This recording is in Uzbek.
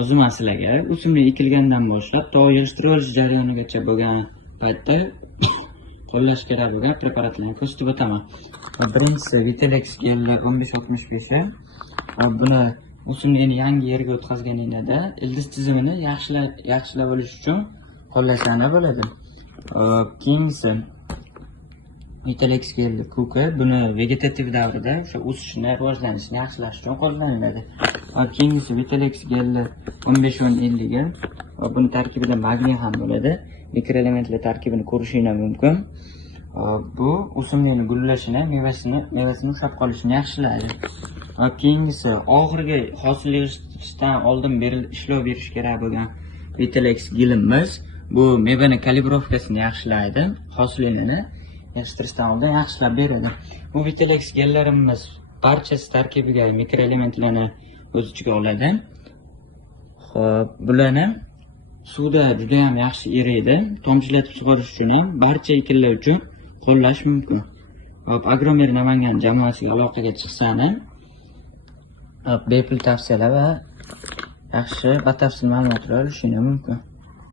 Hozir sizlarga o'simlik ekilgandan boshlab to yig'ishtirilish jarayonigacha bo'lgan paytda qo'llash kerak bo'lgan preparatlarni ko'rsatib o'taman. Birinchisi Vitalex Gel 1565. Buni o'simlikni yangi yerga o'tkazganingizda ildiz tizimini yaxshilab olish uchun qo'llashlarni bo'ladi. Keyingisi Vitalex Gel Kuka. Buni vegetativ davrida o'sha o'sishni, rivojlanishini yaxshilash uchun qo'llaniladi. Keyingisi Vitalex Gel 15-10-50 va buni tarkibida magniy ham bo'ladi. Mikroelementlar tarkibini ko'rishingiz mumkin. Bu o'simlikning gullashini, mevasini ushlab qolishini yaxshilaydi. Keyingisi oxirgi hosil yig'ishtirishdan oldin ishlov berish kerak bo'lgan Vitalex Gelimiz. Bu mevani kalibrovkasini yaxshilaydi, hosilini yig'ishtirishdan oldin yaxshilab beradi. Bu Vitalex Gellarimiz barchasi tarkibiga mikroelementlarni o'z ichiga oladi. Xo'p, bularni suvda juda ham yaxshi eriydi. Tomchilatib sug'orish uchun ham, barcha ekinlar uchun qo'llash mumkin. Hop, Agromer Namangan jamoasiga aloqaga chiqsangiz, bepul tavsiyalar va yaxshi batafsil ma'lumotlar olishingiz mumkin.